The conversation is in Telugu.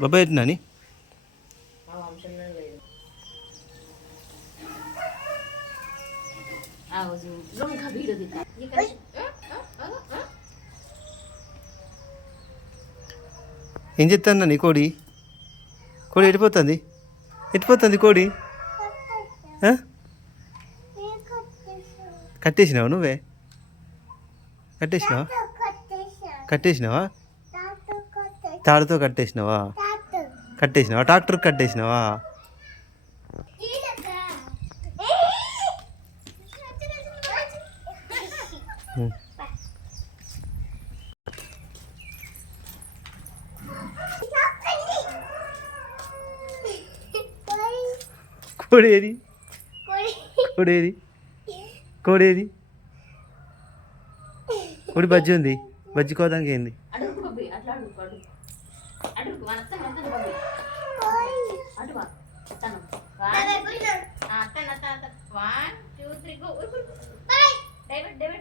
బాబాయ్ ఎట్టు నాని మా వంశంలో లేదు. ఏం చెప్తాను నాని కోడి కోడి ఎడిపోతుంది ఎట్టిపోతుంది కోడి ఆ? కట్టేసినావా నువ్వే కట్టేసినావా కట్టేసినావా తాడుతో కట్టేసినావా కట్టేసినావా ట్రాక్టర్కి కట్టేసినావా కోడి ఏది కోడి ఏది కోడి ఏది కోడి బజ్జి ఉంది బజ్జి కోదానికి ఏంది అడుగు బాబీ, అట్లా అడుగు అడుగు అడుగు మన అత్తను అత్తను బాబీ అటు వా అత్తను అత్తను 1 2 3 గో డేవిడ్ డేవిడ్